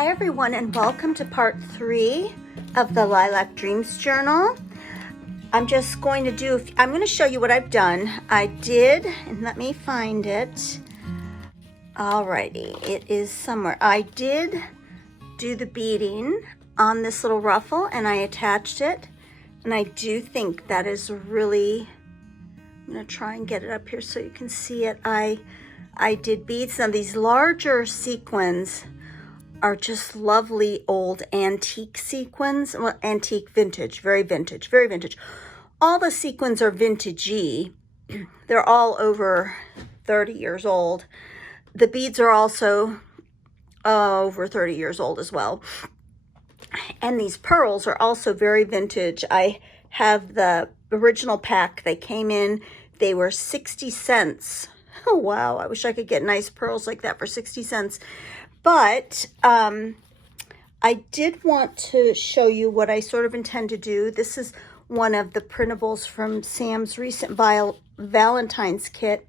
Hi everyone, and welcome to part 3 of the Lilac Dreams journal. I'm going to show you what I've done. I did, and let me find it. Alrighty, it is somewhere. I did do the beading on this little ruffle and I attached it. And I do think that is really, I'm gonna try and get it up here so you can see it. I did beads. Now these larger sequins are just lovely old antique sequins. Well, antique, vintage, very vintage, very vintage. All the sequins are vintagey. They're all over 30 years old. The beads are also over 30 years old as well. And these pearls are also very vintage. I have the original pack. They came in, they were 60 cents. Oh, wow. I wish I could get nice pearls like that for 60 cents. But I did want to show you what I sort of intend to do. This is one of the printables from Sam's recent Valentine's kit.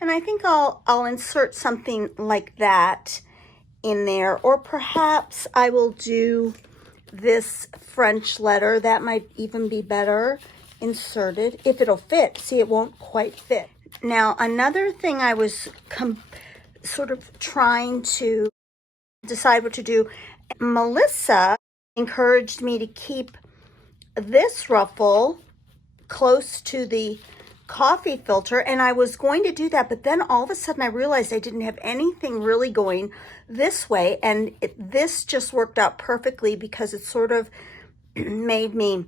And I think I'll insert something like that in there. Or perhaps I will do this French letter. That might even be better inserted if it'll fit. See, it won't quite fit. Now, another thing I was sort of trying to decide what to do. Melissa encouraged me to keep this ruffle close to the coffee filter, and I was going to do that, but then all of a sudden I realized I didn't have anything really going this way, and this just worked out perfectly because it sort of made me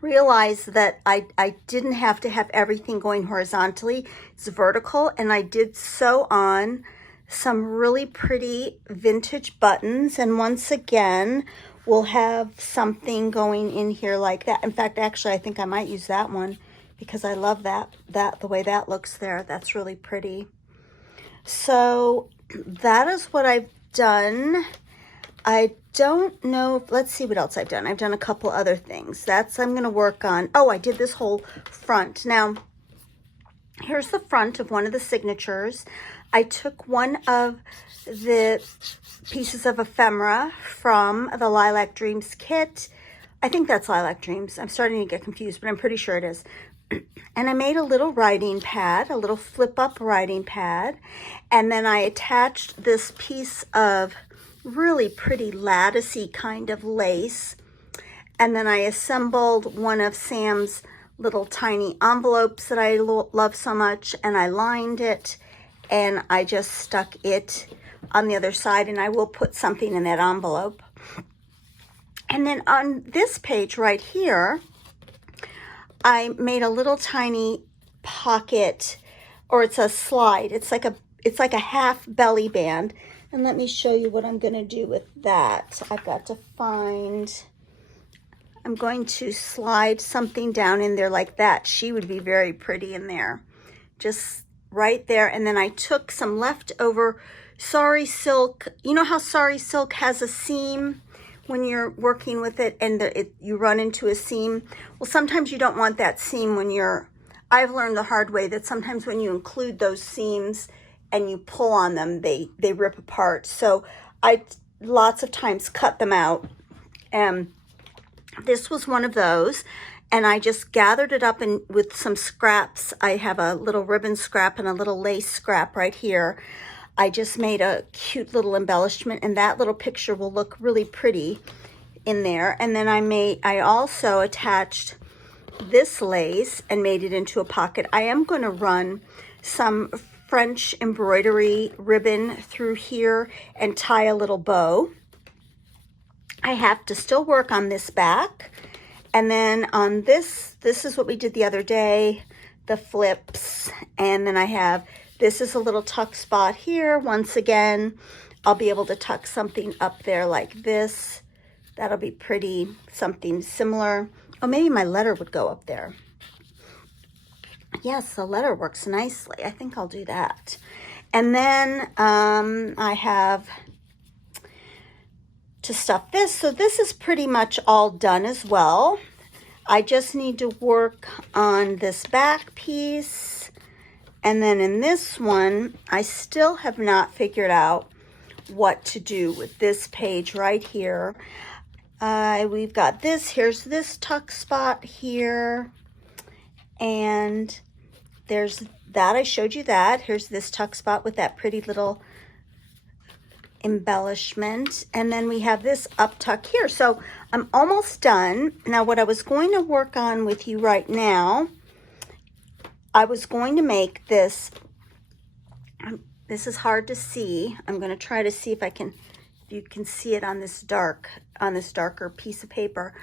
realize that I didn't have to have everything going horizontally. It's vertical, and I did sew on some really pretty vintage buttons, and once again we'll have something going in here like that. In fact, actually I think I might use that one because I love that the way that looks there. That's really pretty. So that is what I've done. I don't know, let's see what else I've done. I've done a couple other things. I'm going to work on. Oh, I did this whole front. Now here's the front of one of the signatures. I took one of the pieces of ephemera from the Lilac Dreams kit. I think that's Lilac Dreams. I'm starting to get confused, but I'm pretty sure it is. And I made a little writing pad, a little flip-up writing pad. And then I attached this piece of really pretty latticey kind of lace. And then I assembled one of Sam's little tiny envelopes that I love so much, and I lined it, and I just stuck it on the other side, and I will put something in that envelope. And then on this page right here, I made a little tiny pocket, or it's a slide. It's like a half belly band. And let me show you what I'm going to do with that. I've got to find, I'm going to slide something down in there like that. She would be very pretty in there. Just right there. And then I took some leftover sari silk. You know how sari silk has a seam when you're working with it, and you run into a seam? Well, sometimes you don't want that seam when I've learned the hard way that sometimes when you include those seams and you pull on them, they rip apart. So I lots of times cut them out. And this was one of those. And I just gathered it up with some scraps. I have a little ribbon scrap and a little lace scrap right here. I just made a cute little embellishment, and that little picture will look really pretty in there. And then I also attached this lace and made it into a pocket. I am going to run some French embroidery ribbon through here and tie a little bow. I have to still work on this back. And then on this is what we did the other day, the flips. And then this is a little tuck spot here. Once again, I'll be able to tuck something up there like this. That'll be pretty, something similar. Oh, maybe my letter would go up there. Yes, the letter works nicely. I think I'll do that. And then I have to stuff this. So this is pretty much all done as well. I just need to work on this back piece. And then in this one, I still have not figured out what to do with this page right here. We've got this, here's this tuck spot here, and there's that, I showed you that. Here's this tuck spot with that pretty little embellishment, and then we have this up tuck here. So I'm almost done. Now what I was going to work on with you right now, I was going to make this, this is hard to see. I'm going to try to see if you can see it on this darker piece of paper.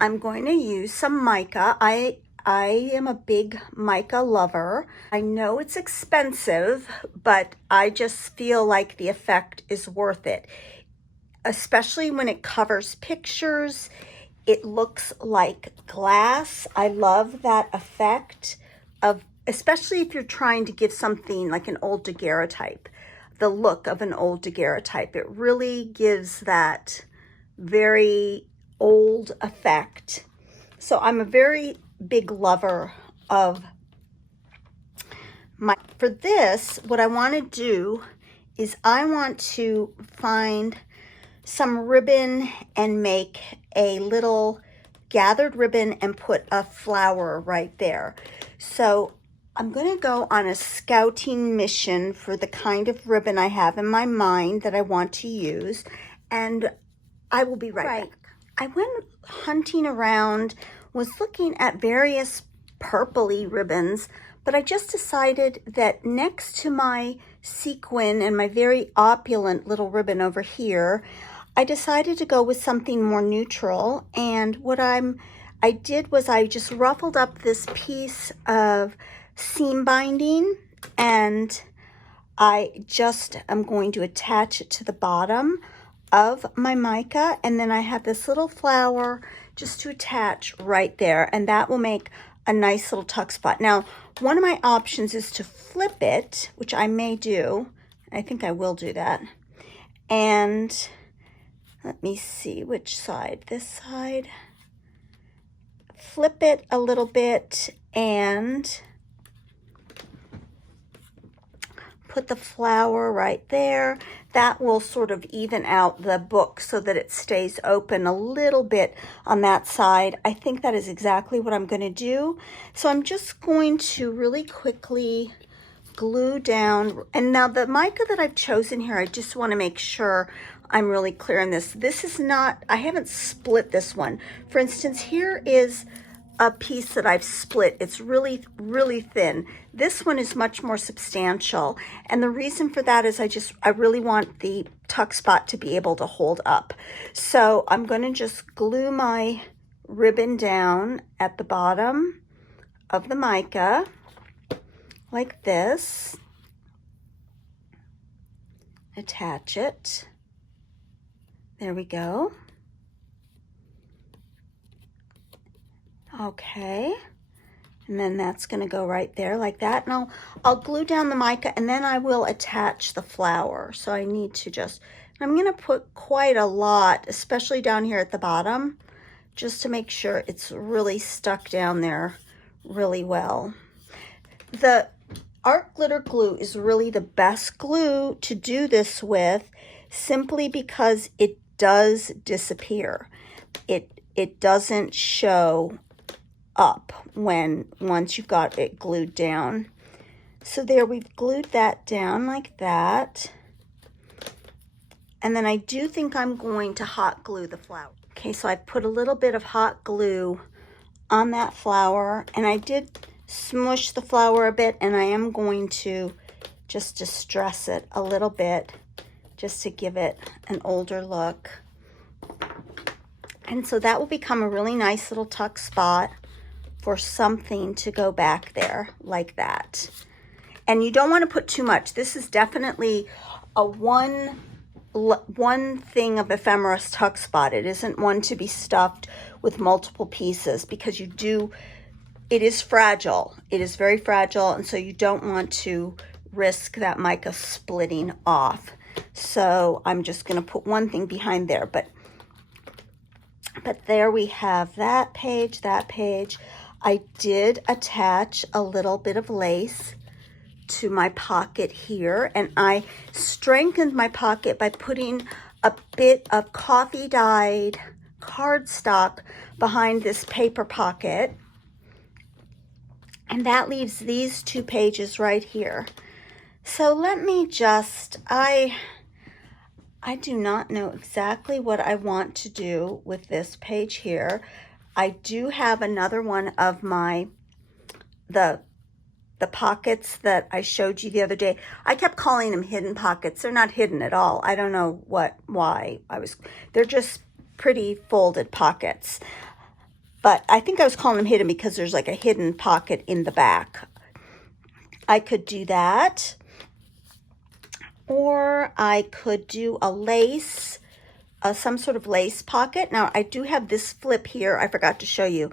I'm going to use some mica. I am a big mica lover. I know it's expensive, but I just feel like the effect is worth it, especially when it covers pictures. It looks like glass. I love that effect of, especially if you're trying to give something like an old daguerreotype, the look of an old daguerreotype. It really gives that very old effect. So I'm a very big lover of my, for this, what I want to do is I want to find some ribbon and make a little gathered ribbon and put a flower right there. So I'm going to go on a scouting mission for the kind of ribbon I have in my mind that I want to use, and I will be right back. I went hunting around, was looking at various purpley ribbons, but I just decided that next to my sequin and my very opulent little ribbon over here, I decided to go with something more neutral. And what I did was I just ruffled up this piece of seam binding, and I just am going to attach it to the bottom of my mica, and then I have this little flower just to attach right there, and that will make a nice little tuck spot. Now, one of my options is to flip it, which I may do. I think I will do that. And let me see which side, this side. Flip it a little bit and put the flower right there. That will sort of even out the book so that it stays open a little bit on that side. I think that is exactly what I'm going to do. So I'm just going to really quickly glue down. And now the mica that I've chosen here, I just want to make sure I'm really clear on this. This is not, I haven't split this one. For instance, here is a piece that I've split. It's really, really thin. This one is much more substantial. And the reason for that is I really want the tuck spot to be able to hold up. So I'm going to just glue my ribbon down at the bottom of the mica like this. Attach it. There we go. Okay, and then that's going to go right there like that. And I'll glue down the mica, and then I will attach the flower. So I need to just, I'm going to put quite a lot, especially down here at the bottom, just to make sure it's really stuck down there really well. The art glitter glue is really the best glue to do this with, simply because it does disappear. It doesn't show up once you've got it glued down. So there, we've glued that down like that. And then I do think I'm going to hot glue the flower. Okay, so I put a little bit of hot glue on that flower, and I did smush the flower a bit, and I am going to just distress it a little bit just to give it an older look. And so that will become a really nice little tuck spot for something to go back there like that. And you don't want to put too much. This is definitely a one thing of ephemeris tuck spot. It isn't one to be stuffed with multiple pieces, because it is fragile. It is very fragile, and so you don't want to risk that mica splitting off. So I'm just going to put one thing behind there, but there we have that page, that page. I did attach a little bit of lace to my pocket here, and I strengthened my pocket by putting a bit of coffee dyed cardstock behind this paper pocket, and that leaves these 2 pages right here. So let me just, I do not know exactly what I want to do with this page here. I do have another one of my, the pockets that I showed you the other day. I kept calling them hidden pockets. They're not hidden at all. I don't know why they're just pretty folded pockets. But I think I was calling them hidden because there's like a hidden pocket in the back. I could do that. Or I could do a lace, some sort of lace pocket. Now I do have this flip here. I forgot to show you.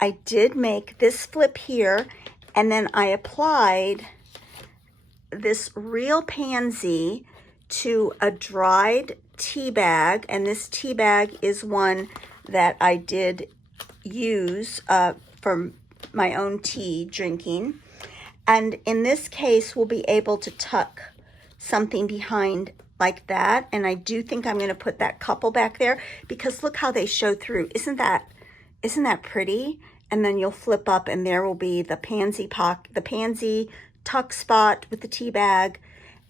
I did make this flip here, and then I applied this real pansy to a dried tea bag, and this tea bag is one that I did use for my own tea drinking. And in this case, we'll be able to tuck something behind like that. And I do think I'm going to put that couple back there because look how they show through. Isn't that pretty? And then you'll flip up and there will be the pansy tuck spot with the tea bag,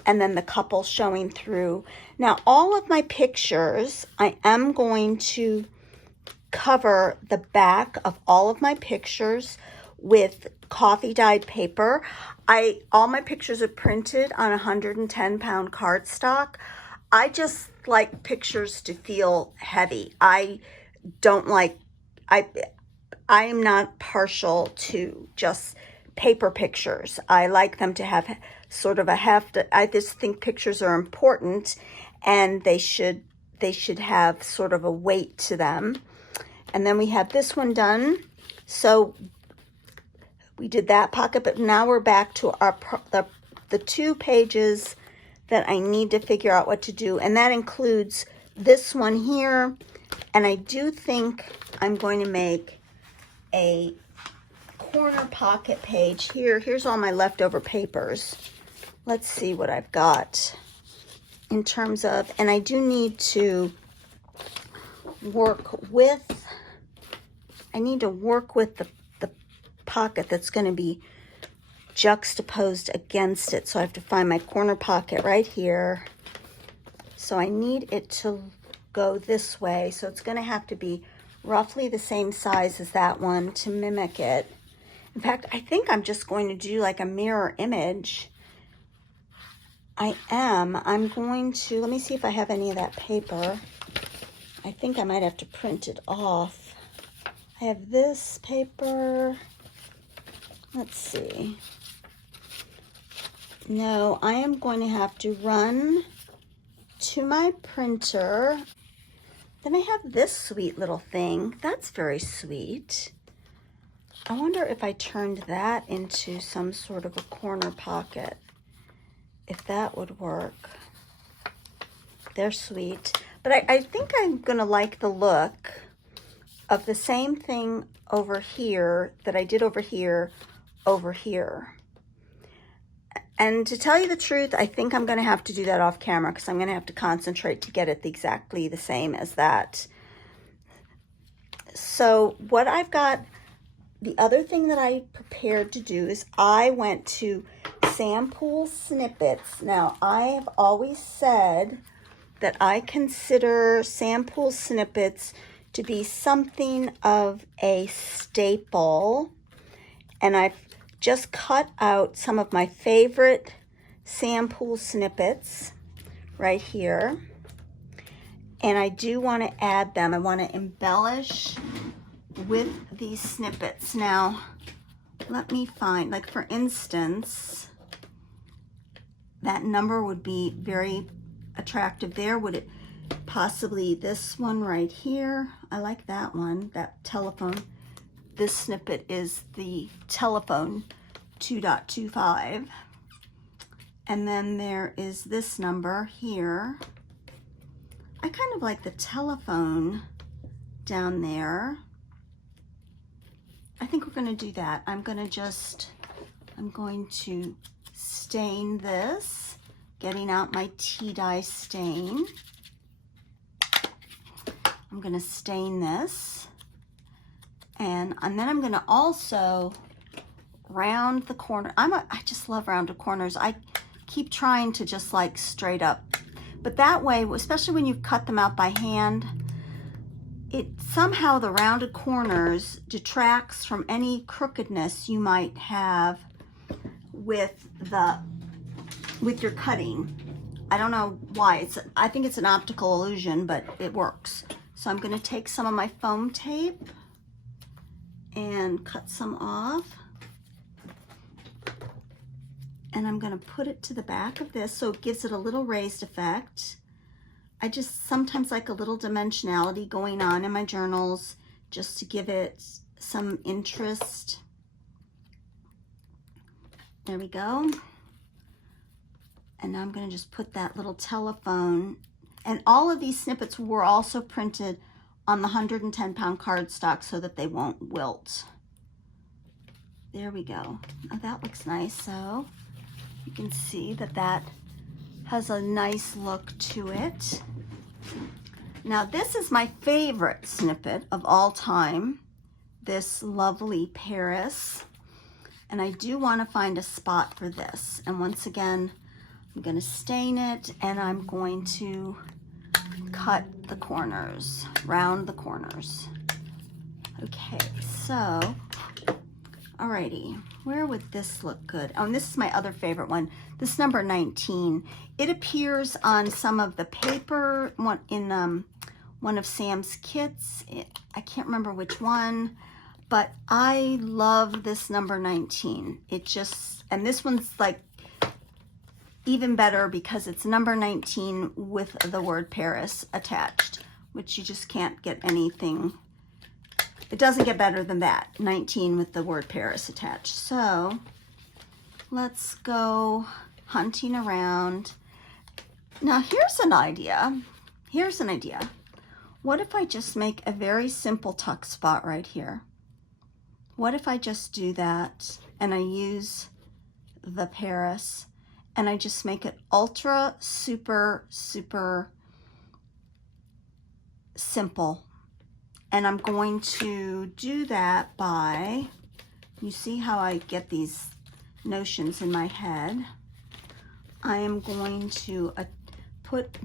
and then the couple showing through. Now, all of my pictures, I am going to cover the back of all of my pictures with coffee dyed paper. All my pictures are printed on 110-pound cardstock. I just like pictures to feel heavy. I am not partial to just paper pictures. I like them to have sort of a heft. I just think pictures are important, and they should have sort of a weight to them. And then we have this one done. So we did that pocket, but now we're back to the 2 pages that I need to figure out what to do, and that includes this one here. And I do think I'm going to make a corner pocket page here. Here's all my leftover papers. Let's see what I've got in terms of, and I do need to work with, the pocket that's going to be juxtaposed against it. So I have to find my corner pocket right here. So I need it to go this way. So it's going to have to be roughly the same size as that one to mimic it. In fact, I think I'm just going to do like a mirror image. I'm going to, let me see if I have any of that paper. I think I might have to print it off. I have this paper. Let's see. No, I am going to have to run to my printer. Then I have this sweet little thing. That's very sweet. I wonder if I turned that into some sort of a corner pocket, if that would work. They're sweet. But I think I'm going to like the look of the same thing over here that I did over here. And to tell you the truth, I think I'm going to have to do that off camera because I'm going to have to concentrate to get it exactly the same as that. So what I've got, the other thing that I prepared to do is I went to Sam Poole Snippets. Now, I have always said that I consider Sam Poole Snippets to be something of a staple. And I've just cut out some of my favorite Sam Poole snippets right here. And I do want to add them. I want to embellish with these snippets. Now, let me find, like for instance, that number would be very attractive there. Would it possibly this one right here? I like that one, that telephone. This snippet is the telephone 2.25. And then there is this number here. I kind of like the telephone down there. I think we're going to do that. I'm going to stain this, getting out my tea dye stain. I'm gonna stain this, and then I'm gonna also round the corner. I just love rounded corners. I keep trying to just like straight up, but that way, especially when you cut them out by hand, it somehow the rounded corners detracts from any crookedness you might have with your cutting. I don't know why. I think it's an optical illusion, but it works. So I'm going to take some of my foam tape and cut some off. And I'm going to put it to the back of this so it gives it a little raised effect. I just sometimes like a little dimensionality going on in my journals just to give it some interest. There we go. And now I'm going to just put that little telephone. And all of these snippets were also printed on the 110-pound cardstock so that they won't wilt. There we go. Oh, that looks nice. So you can see that that has a nice look to it. Now this is my favorite snippet of all time, this lovely Paris. And I do want to find a spot for this. And once again, I'm going to stain it, and I'm going to cut the corners, round the corners. Okay, so, alrighty, where would this look good? Oh, and this is my other favorite one, this number 19. It appears on some of the paper in one of Sam's kits. I can't remember which one, but I love this number 19. It just, and this one's like even better because it's number 19 with the word Paris attached, which you just can't get anything. It doesn't get better than that, 19 with the word Paris attached. So let's go hunting around. Now here's an idea. Here's an idea. What if I just make a very simple tuck spot right here? What if I just do that and I use the Paris and I just make it ultra super simple? And I'm going to do that by, you see how I get these notions in my head. I am going to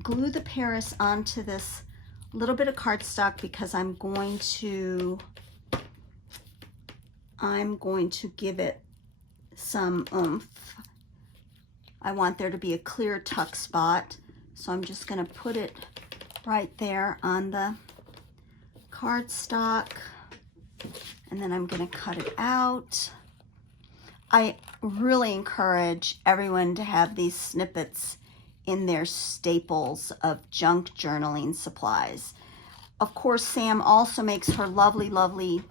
glue the Paris onto this little bit of cardstock because I'm going to give it some oomph. I want there to be a clear tuck spot, so I'm just going to put it right there on the cardstock, and then I'm going to cut it out. I really encourage everyone to have these snippets in their staples of junk journaling supplies. Of course, Sam also makes her lovely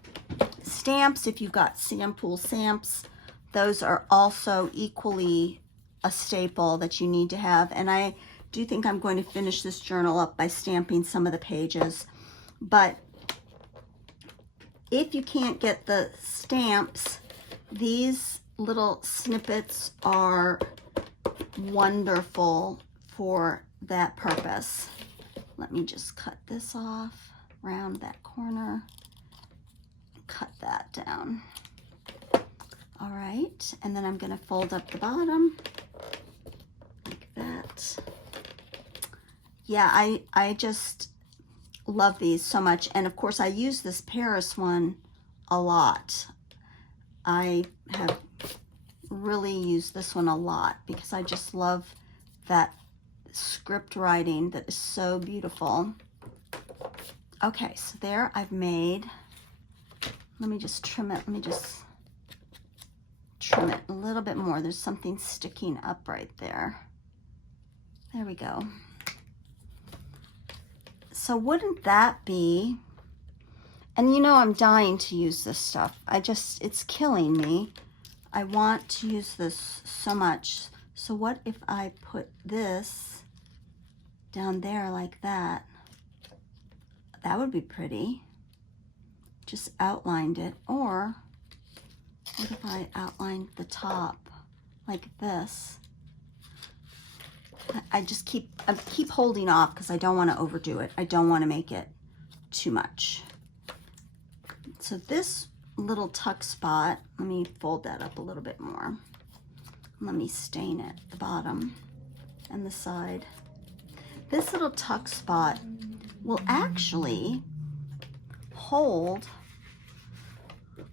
stamps. If you've got Sam Poole stamps, those are also equally a staple that you need to have. And I do think I'm going to finish this journal up by stamping some of the pages. But if you can't get the stamps, these little snippets are wonderful for that purpose. Let me just cut this off, round that corner, cut that down. All right, and then I'm going to fold up the bottom like that. Yeah, I just love these so much. And of course I use this Paris one a lot. I have really used this one a lot because I just love that script writing that is so beautiful. Okay, so there I've made, let me just trim it. Let me just trim it a little bit more. There's something sticking up right there. There we go. So wouldn't that be, and you know I'm dying to use this stuff. It's killing me. I want to use this so much. So what if I put this down there like that? That would be pretty. Just outlined it. Or what if I outlined the top like this. I keep holding off because I don't want to overdo it. I don't want to make it too much. So this little tuck spot, let me fold that up a little bit more. Let me stain it, the bottom and the side. This little tuck spot will actually hold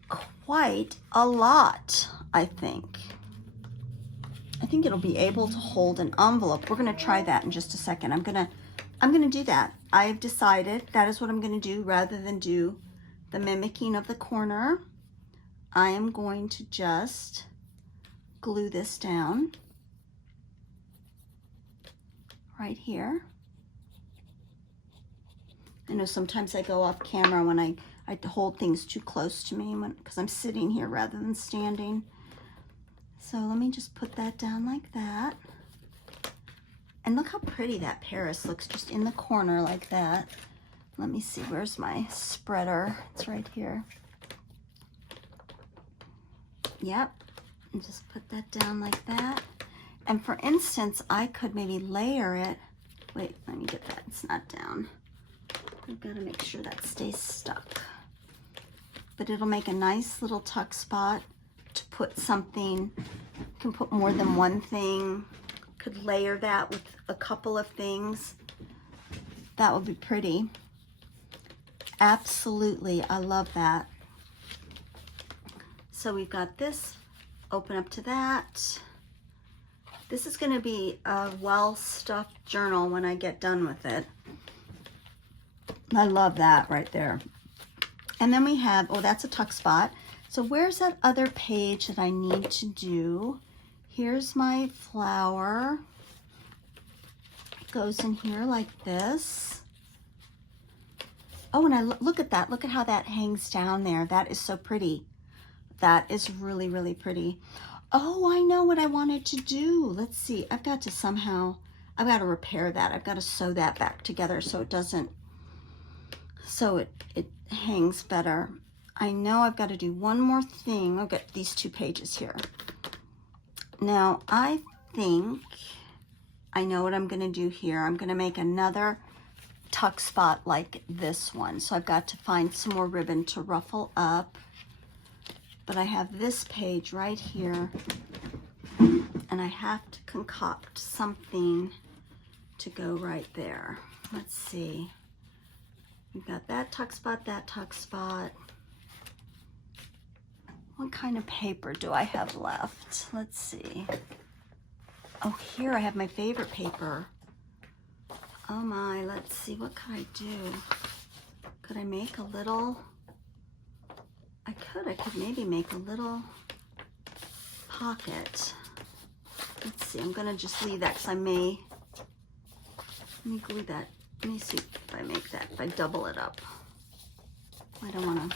quite a lot, I think. I think it'll be able to hold an envelope. We're gonna try that in just a second. I'm gonna do that. I've decided that is what I'm gonna do rather than do the mimicking of the corner. I am going to just glue this down right here. I know sometimes I go off camera when I hold things too close to me because I'm sitting here rather than standing. So let me just put that down like that. And look how pretty that Paris looks just in the corner like that. Let me see, where's my spreader? It's right here. Yep, and just put that down like that. And for instance, I could maybe layer it. Wait, let me get that, it's not down. I've got to make sure that stays stuck. But it'll make a nice little tuck spot to put something. You can put more than one thing. Could layer that with a couple of things. That would be pretty. Absolutely, I love that. So we've got this, open up to that. This is going to be a well-stuffed journal when I get done with it. I love that right there. And then we have, oh, that's a tuck spot. So where's that other page that I need to do? Here's my flower. It goes in here like this. Oh, and I look at that. Look at how that hangs down there. That is so pretty. That is really, really pretty. Oh, I know what I wanted to do. Let's see. I've got to repair that. I've got to sew that back together so it doesn't, so it hangs better. I know I've got to do one more thing. I'll get these 2 pages here. Now, I think I know what I'm going to do here. I'm going to make another tuck spot like this one. So I've got to find some more ribbon to ruffle up. But I have this page right here, and I have to concoct something to go right there. Let's see. We've got that tuck spot, that tuck spot. What kind of paper do I have left? Let's see. Oh, here I have my favorite paper. Oh my, let's see, what could I do? Could I make a little, I could maybe make a little pocket. Let's see, I'm gonna just leave that because let me glue that. Let me see if I make that, if I double it up. I don't wanna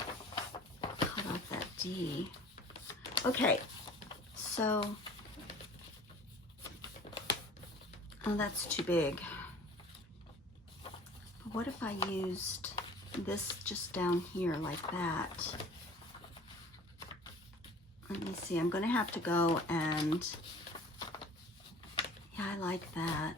cut off that D. Okay, so, oh, that's too big. But what if I used this just down here like that? Let me see, I'm gonna have to go and, yeah, I like that.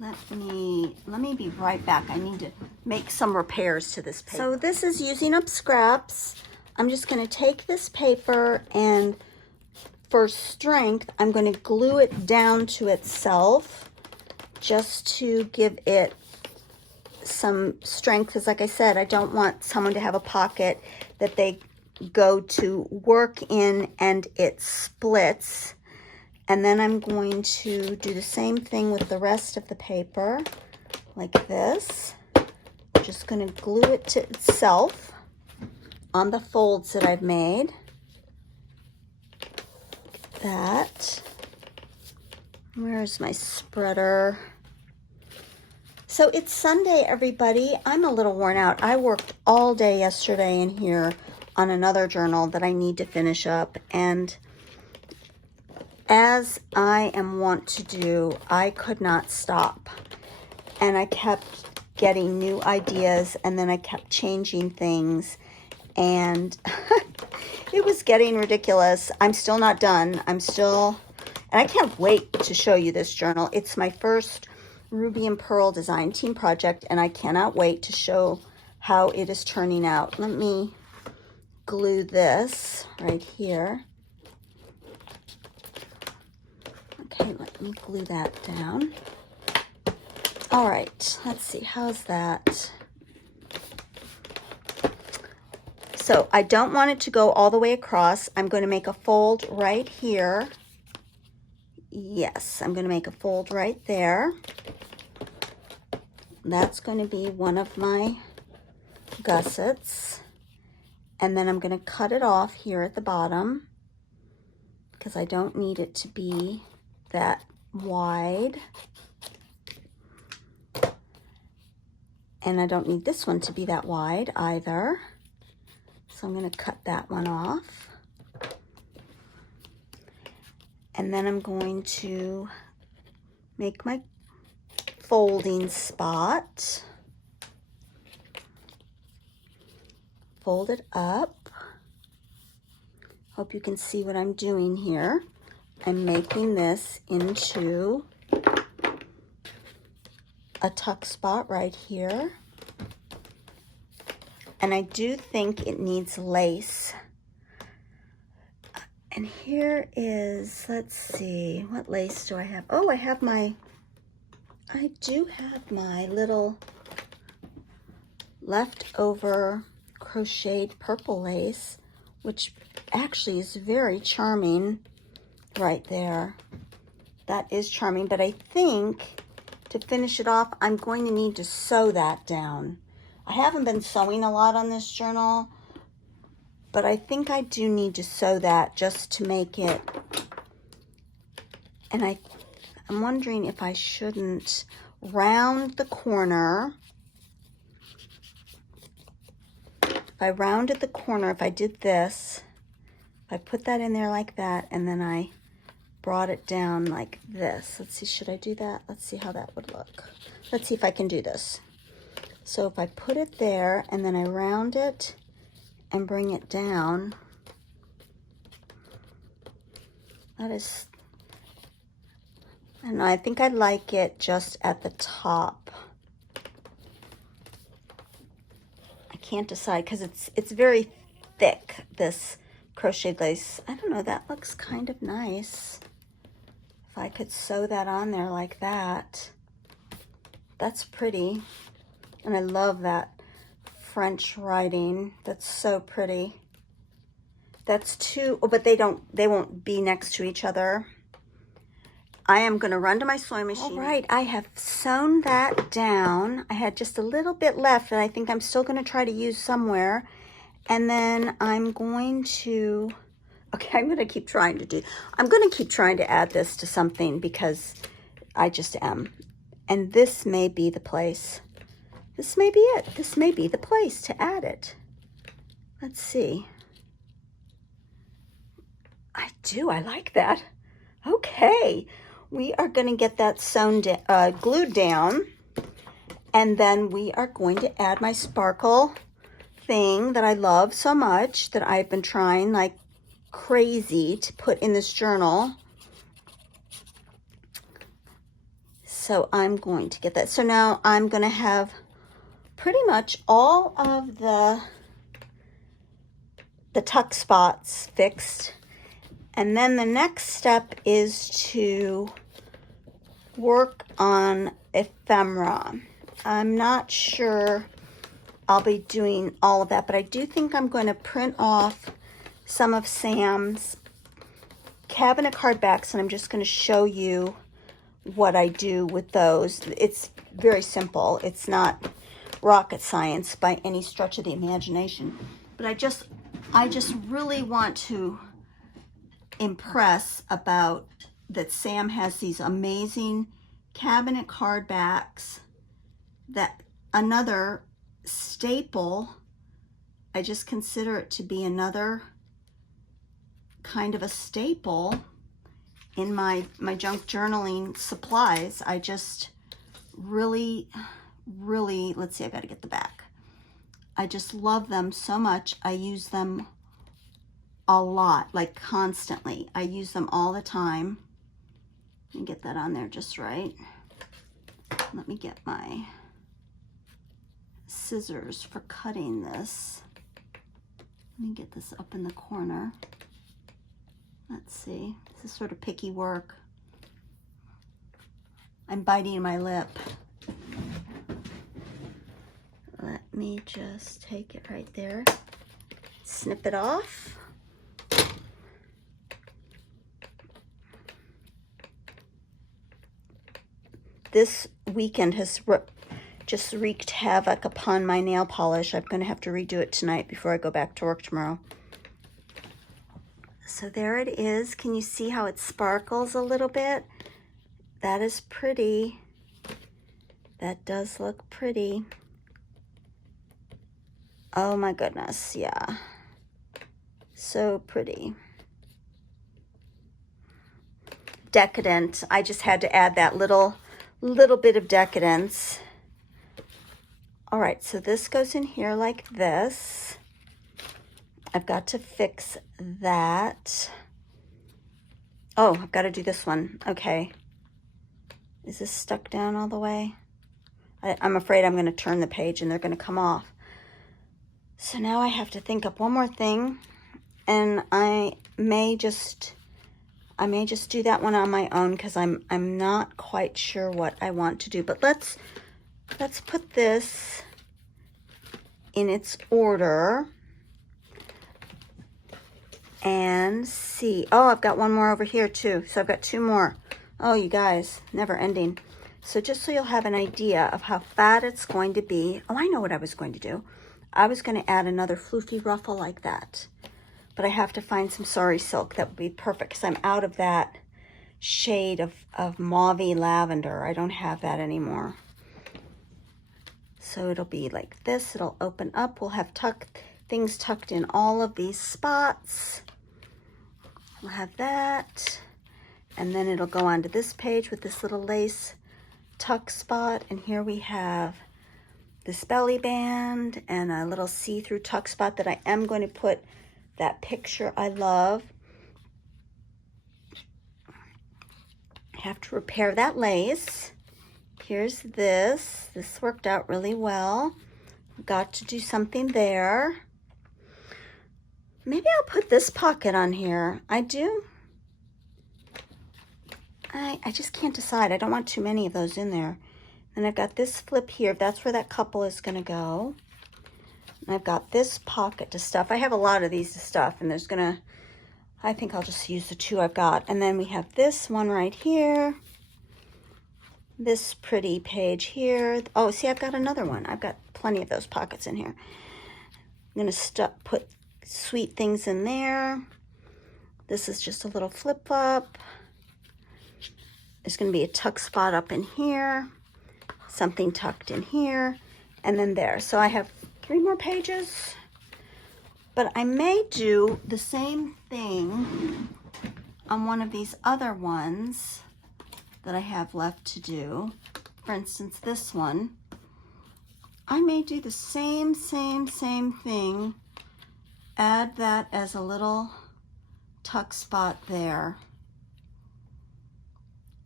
Let me be right back. I need to make some repairs to this paper. So this is using up scraps. I'm just gonna take this paper and for strength, I'm gonna glue it down to itself just to give it some strength. Because like I said, I don't want someone to have a pocket that they go to work in and it splits. And then I'm going to do the same thing with the rest of the paper, like this. I'm just going to glue it to itself on the folds that I've made. Like that. Where's my spreader? So it's Sunday, everybody. I'm a little worn out. I worked all day yesterday in here on another journal that I need to finish up, and as I am wont to do, I could not stop. And I kept getting new ideas, and then I kept changing things. and it was getting ridiculous. I'm still not done. And I can't wait to show you this journal. It's my first Ruby and Pearl design team project, and I cannot wait to show how it is turning out. Let me glue this right here. Okay, let me glue that down. All right, let's see, how's that? So I don't want it to go all the way across. I'm going to make a fold right here. Yes, I'm going to make a fold right there. That's going to be one of my gussets. And then I'm going to cut it off here at the bottom because I don't need it to be that wide. And I don't need this one to be that wide either. So I'm going to cut that one off. And then I'm going to make my folding spot. Fold it up. Hope you can see what I'm doing here. I'm making this into a tuck spot right here. And I do think it needs lace. And here is, let's see, what lace do I have? Oh, I do have my little leftover crocheted purple lace, which actually is very charming right there. That is charming, but I think to finish it off, I'm going to need to sew that down. I haven't been sewing a lot on this journal, but I think I do need to sew that just to make it. And I'm wondering if I shouldn't round the corner. If I rounded the corner, if I did this, if I put that in there like that, and then I brought it down like this. Let's see, should I do that? Let's see how that would look. Let's see if I can do this. So if I put it there and then I round it and bring it down, that is, and I think I like it just at the top. I can't decide because it's very thick, this crochet lace. I don't know, that looks kind of nice. If I could sew that on there like that, that's pretty. And I love that French writing. That's so pretty. That's two, oh, but they won't be next to each other. I am going to run to my sewing machine. All right, I have sewn that down. I had just a little bit left that I think I'm still going to try to use somewhere. And then I'm going to, okay, I'm going to keep trying to add this to something because I just am. And this may be the place. This may be it. This may be the place to add it. Let's see. I like that. Okay, we are going to get that glued down, and then we are going to add my sparkle thing that I love so much that I've been trying like crazy to put in this journal. So I'm going to get that. So now I'm going to have pretty much all of the tuck spots fixed. And then the next step is to work on ephemera. I'm not sure I'll be doing all of that, but I do think I'm going to print off some of Sam's cabinet card backs, and I'm just going to show you what I do with those. It's very simple. It's not rocket science by any stretch of the imagination, but I just really want to impress about that Sam has these amazing cabinet card backs, that another staple. I just consider it to be another kind of a staple in my junk journaling supplies. I just really, let's see, I got to get the back. I just love them so much. I use them a lot, like constantly. I use them all the time. Let me get that on there just right. Let me get my scissors for cutting this. Let me get this up in the corner. Let's see. This is sort of picky work. I'm biting my lip. Let me just take it right there. Snip it off. This weekend has just wreaked havoc upon my nail polish. I'm going to have to redo it tonight before I go back to work tomorrow. So there it is. Can you see how it sparkles a little bit? That is pretty. That does look pretty. Oh my goodness, yeah. So pretty. Decadent. I just had to add that little bit of decadence. All right, so this goes in here like this. I've got to fix that. Oh, I've got to do this one. Okay. Is this stuck down all the way? I'm afraid I'm going to turn the page and they're going to come off. So now I have to think up one more thing, and I may just do that one on my own because I'm not quite sure what I want to do. But let's put this in its order and see. Oh, I've got one more over here too. So I've got two more. Oh, you guys, never ending. So just so you'll have an idea of how fat it's going to be. Oh, I know what I was going to do. I was going to add another floofy ruffle like that. But I have to find some sari silk that would be perfect because I'm out of that shade of mauvey lavender. I don't have that anymore. So it'll be like this. It'll open up. We'll have things tucked in all of these spots. We'll have that. And then it'll go onto this page with this little lace tuck spot. And here we have this belly band and a little see-through tuck spot that I am going to put that picture I love. I have to repair that lace. Here's this. This worked out really well. Got to do something there. Maybe I'll put this pocket on here. I just can't decide. I don't want too many of those in there. And I've got this flip here. That's where that couple is going to go. And I've got this pocket to stuff. I have a lot of these to stuff, and I think I'll just use the two I've got. And then we have this one right here. This pretty page here. Oh, see, I've got another one. I've got plenty of those pockets in here. I'm going to put sweet things in there. This is just a little flip flop. There's going to be a tuck spot up in here. Something tucked in here. And then there. So I have 3 more pages. But I may do the same thing on one of these other ones that I have left to do. For instance, this one. I may do the same thing. Add that as a little tuck spot there.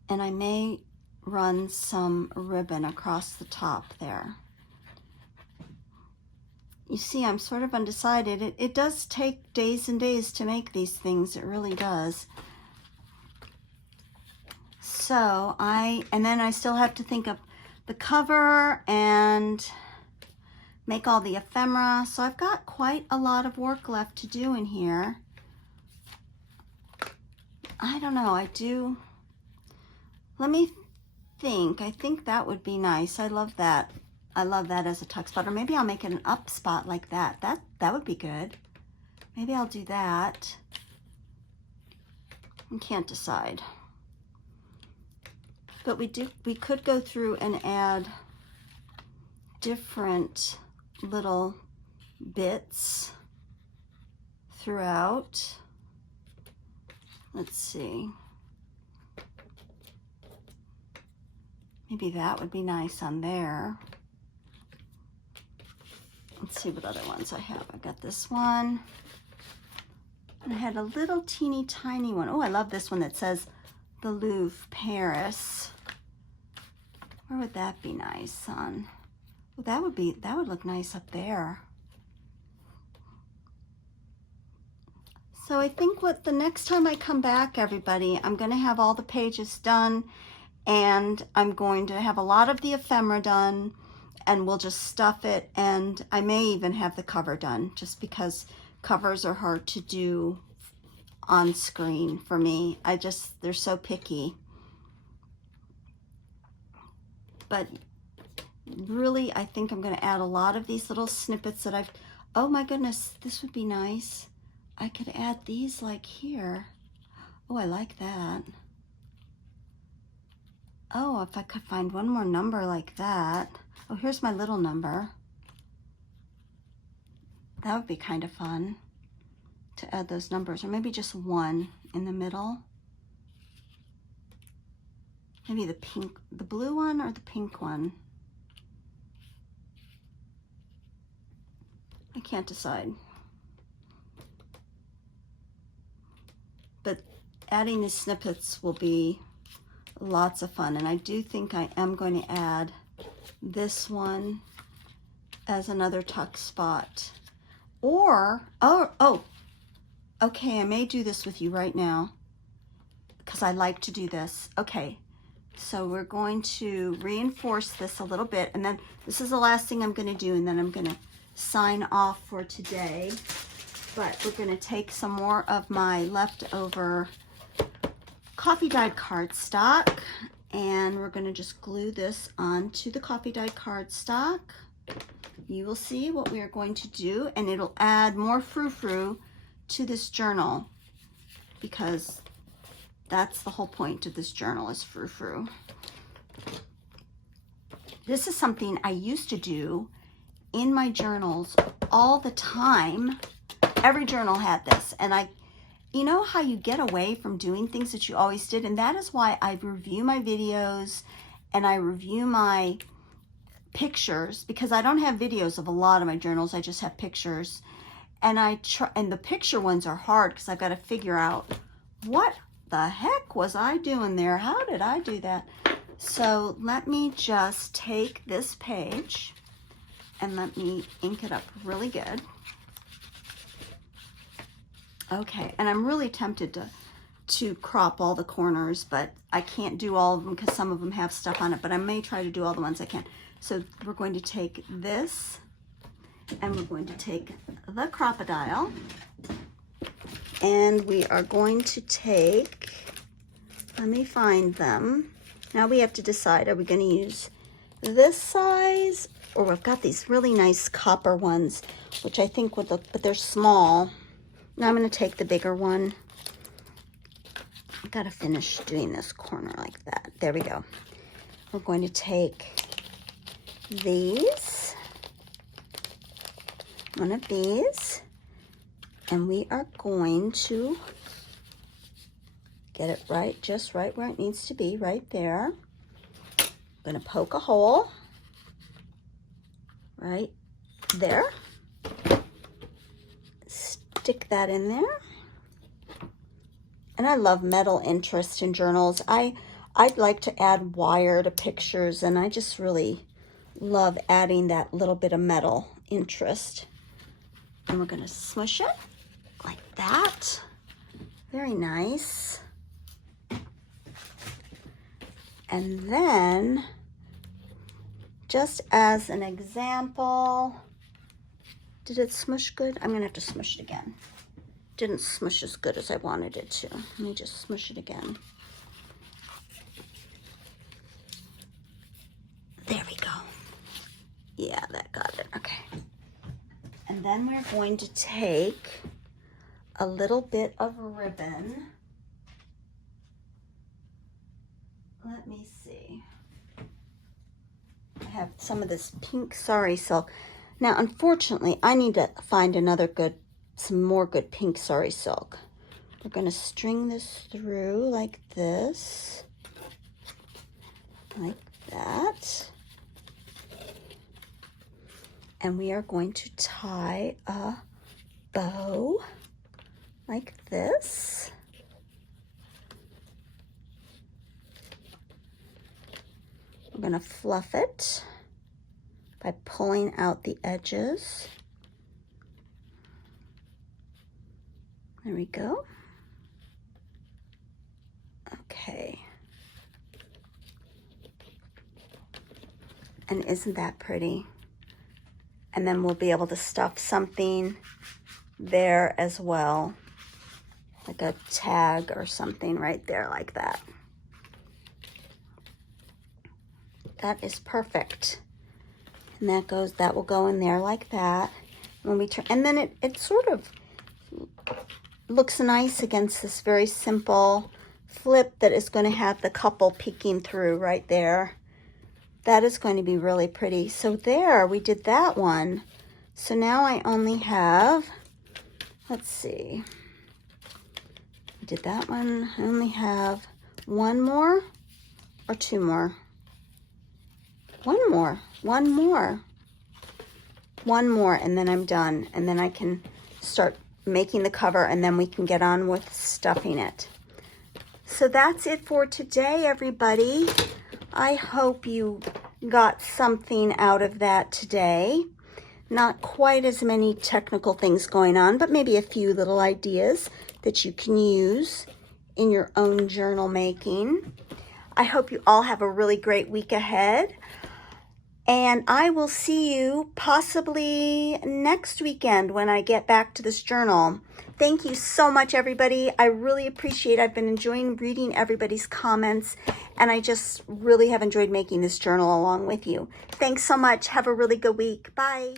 And I may run some ribbon across the top there. You see, I'm sort of undecided. It does take days and days to make these things. It really does. So and then I still have to think of the cover and make all the ephemera. So I've got quite a lot of work left to do in here. I don't know. Let me think. I think that would be nice. I love that. I love that as a tuck spot. Or maybe I'll make it an up spot like that. That would be good. Maybe I'll do that. I can't decide. But we could go through and add different little bits throughout. Let's see. Maybe that would be nice on there. Let's see what other ones I have. I got this one. And I had a little teeny tiny one. Oh, I love this one that says the Louvre, Paris. Where would that be nice on? Well, that would look nice up there. So I think the next time I come back, everybody, I'm going to have all the pages done, and I'm going to have a lot of the ephemera done, and we'll just stuff it, and I may even have the cover done, just because covers are hard to do on screen for me. They're so picky. But really, I think I'm going to add a lot of these little snippets that oh my goodness, this would be nice. I could add these like here. Oh, I like that. Oh, if I could find one more number like that. Oh, here's my little number. That would be kind of fun to add those numbers, or maybe just one in the middle. Maybe the blue one or the pink one. I can't decide. But adding these snippets will be lots of fun. And I do think I am going to add this one as another tuck spot. Or, okay, I may do this with you right now because I like to do this. Okay. So we're going to reinforce this a little bit, and then this is the last thing I'm going to do, and then I'm going to sign off for today. But we're going to take some more of my leftover coffee dyed cardstock, and we're going to just glue this onto the coffee dyed cardstock. You will see what we are going to do, and it'll add more frou-frou to this journal, because that's the whole point of this journal, is frou-frou. This is something I used to do in my journals all the time. Every journal had this, and you know how you get away from doing things that you always did, and that is why I review my videos and I review my pictures, because I don't have videos of a lot of my journals. I just have pictures, and and the picture ones are hard because I've got to figure out what the heck was I doing there? How did I do that? So let me just take this page and let me ink it up really good. Okay, and I'm really tempted to crop all the corners, but I can't do all of them because some of them have stuff on it, but I may try to do all the ones I can. So we're going to take this, and we're going to take the crocodile, and we are going to take, let me find them. Now we have to decide, are we going to use this size, or we've got these really nice copper ones, which I think would look, but they're small. Now I'm going to take the bigger one. I've got to finish doing this corner like that. There we go. We're going to take these, one of these, and we are going to get it right, just right where it needs to be, right there. I'm going to poke a hole right there. Stick that in there. And I love metal interest in journals. I'd like to add wire to pictures, and I just really love adding that little bit of metal interest. And we're going to smush it like that. Very nice. And then, just as an example, did it smush good? I'm going to have to smush it again. Didn't smush as good as I wanted it to. Let me just smush it again. There we go. Yeah, that got it. Okay. And then we're going to take a little bit of ribbon. Let me see. I have some of this pink sari silk. Now, unfortunately, I need to find some more good pink sari silk. We're going to string this through like this, like that. and we are going to tie a bow like this. We're going to fluff it by pulling out the edges. There we go. Okay. And isn't that pretty? And then we'll be able to stuff something there as well, like a tag or something right there like that. That is perfect. And that will go in there like that. When we turn, and then it sort of looks nice against this very simple flip that is going to have the couple peeking through right there. That is going to be really pretty. So there, we did that one. So now I only have, let's see, I did that one. I only have one more or two more. One more, and then I'm done. And then I can start making the cover, and then we can get on with stuffing it. So that's it for today, everybody. I hope you got something out of that today. Not quite as many technical things going on, but maybe a few little ideas that you can use in your own journal making. I hope you all have a really great week ahead. And I will see you possibly next weekend when I get back to this journal. Thank you so much, everybody. I really appreciate it. I've been enjoying reading everybody's comments, and I just really have enjoyed making this journal along with you. Thanks so much. Have a really good week. Bye.